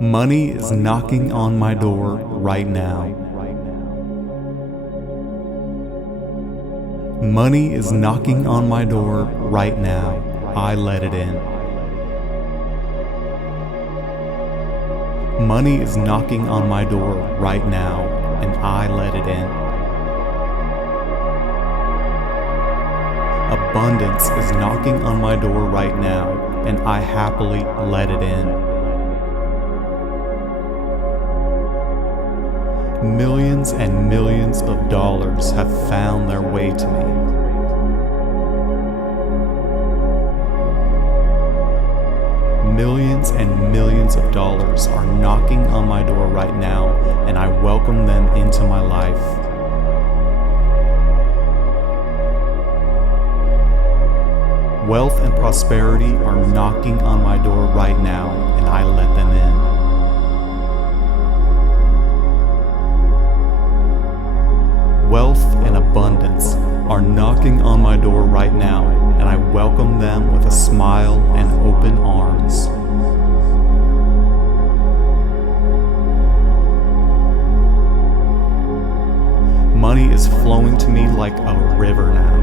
Money is knocking on my door right now. Money is knocking on my door right now. I let it in. Money is knocking on my door right now, and I let it in. Abundance is knocking on my door right now, and I happily let it in. Millions and millions of dollars have found their way to me. Millions and millions of dollars are knocking on my door right now, and I welcome them into my life. Wealth and prosperity are knocking on my door right now, and I let them in. Wealth and abundance are knocking on my door right now, and I welcome them with a smile and open arms. Money is flowing to me like a river now.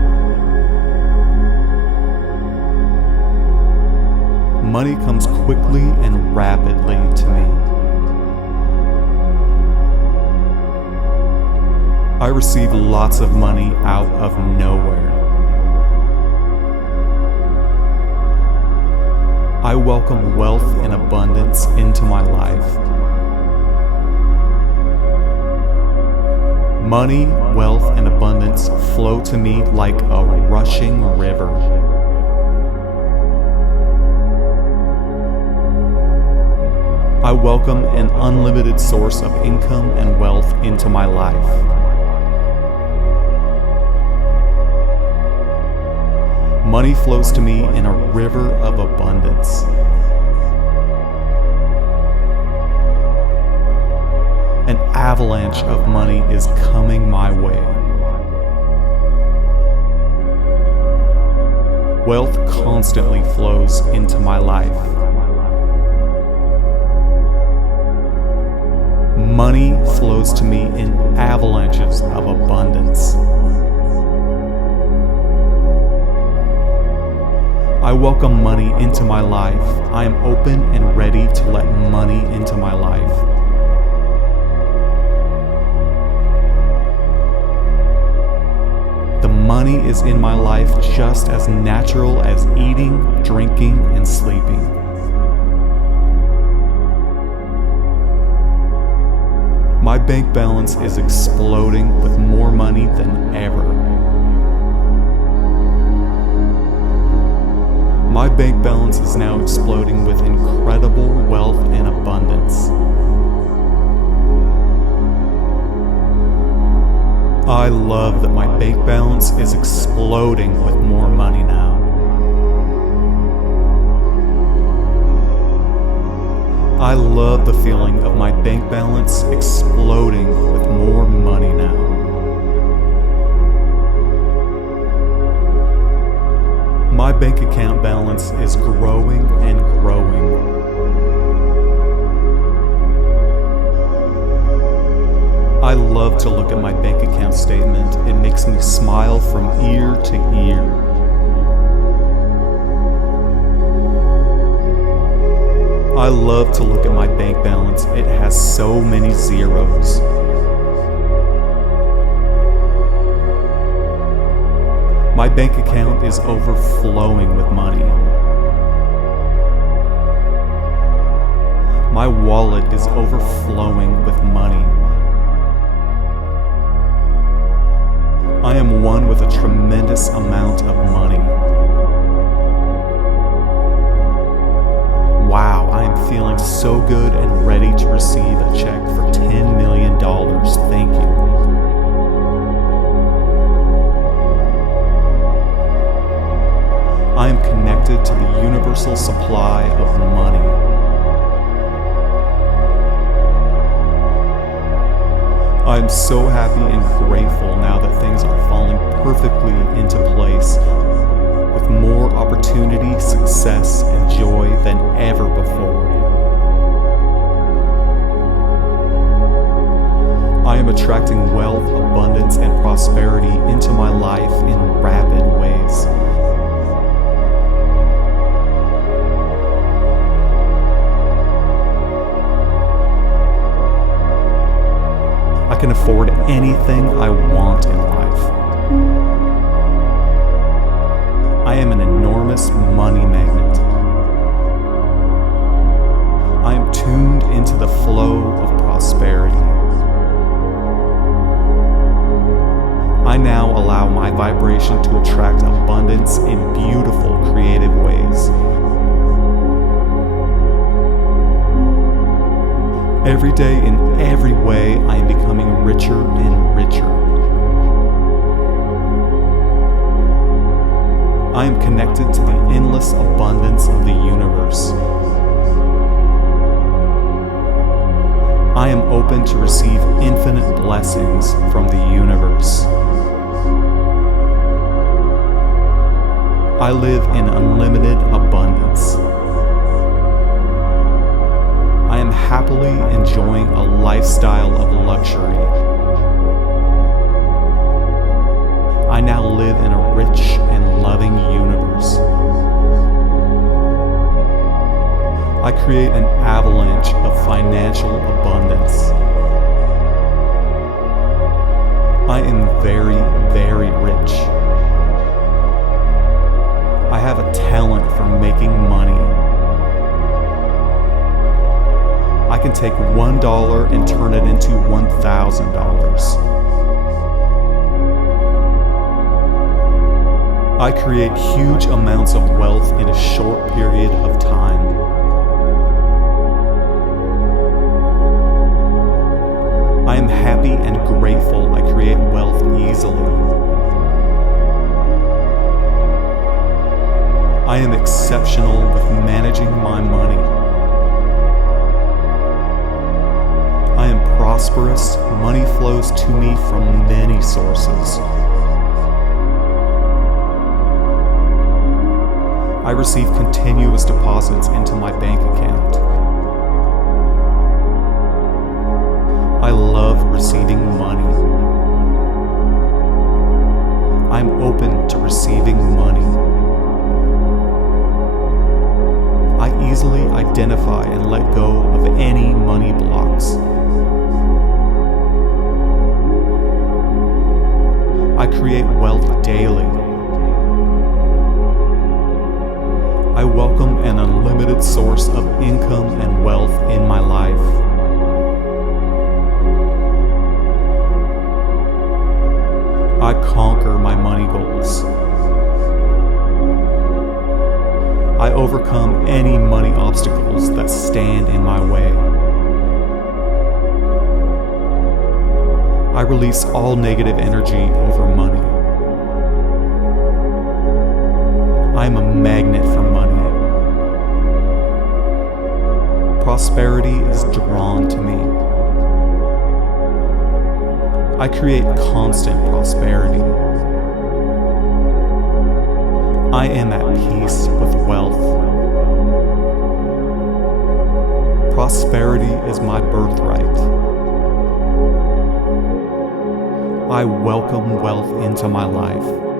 Money comes quickly and rapidly to me. I receive lots of money out of nowhere. I welcome wealth and abundance into my life. Money, wealth, and abundance flow to me like a rushing river. I welcome an unlimited source of income and wealth into my life. Money flows to me in a river of abundance. An avalanche of money is coming my way. Wealth constantly flows into my life. Money flows to me in avalanches of abundance. I welcome money into my life. I am open and ready to let money into my life. The money is in my life just as natural as eating, drinking, and sleeping. My bank balance is exploding with more money than ever. My bank balance is now exploding with incredible wealth and abundance. I love that my bank balance is exploding with more money now. I love the feeling of my bank balance exploding with more money now. My bank account balance is growing and growing. I love to look at my bank account statement. It makes me smile from ear to ear. I love to look at my bank balance. It has so many zeros. My bank account is overflowing with money. My wallet is overflowing with money. I am one with a tremendous amount of money. Wow, I am feeling so good and ready to receive a check for $10 million. Thank you. I am connected to the universal supply of money. I am so happy and grateful now that things are falling perfectly into place, with more opportunity, success, and joy than ever before. attracting wealth, abundance, and prosperity into my life in rapid ways. I can afford anything I want in life. I am an enormous money magnet. I am tuned into the flow of prosperity. I now allow my vibration to attract abundance in beautiful, creative ways. Every day, in every way, I am becoming richer and richer. I am connected to the endless abundance of the universe. I am open to receive infinite blessings from the universe. I live in unlimited abundance. I am happily enjoying a lifestyle of luxury. I now live in a rich and loving universe. I create an avalanche of financial abundance. I am very, very rich. I have a talent for making money. I can take $1 and turn it into $1,000. I create huge amounts of wealth in a short period of time. I am happy and grateful I create wealth easily. I am exceptional with managing my money. I am prosperous. Money flows to me from many sources. I receive continuous deposits into my bank account. I love receiving money. I'm open to receiving money. I easily identify and let go of any money blocks. I create wealth daily. I welcome an unlimited source of income and wealth in my life. I conquer my money goals. I overcome any money obstacles that stand in my way. I release all negative energy over money. I am a magnet for money. Prosperity is drawn to me. I create constant prosperity. I am at peace with wealth. Prosperity is my birthright. I welcome wealth into my life.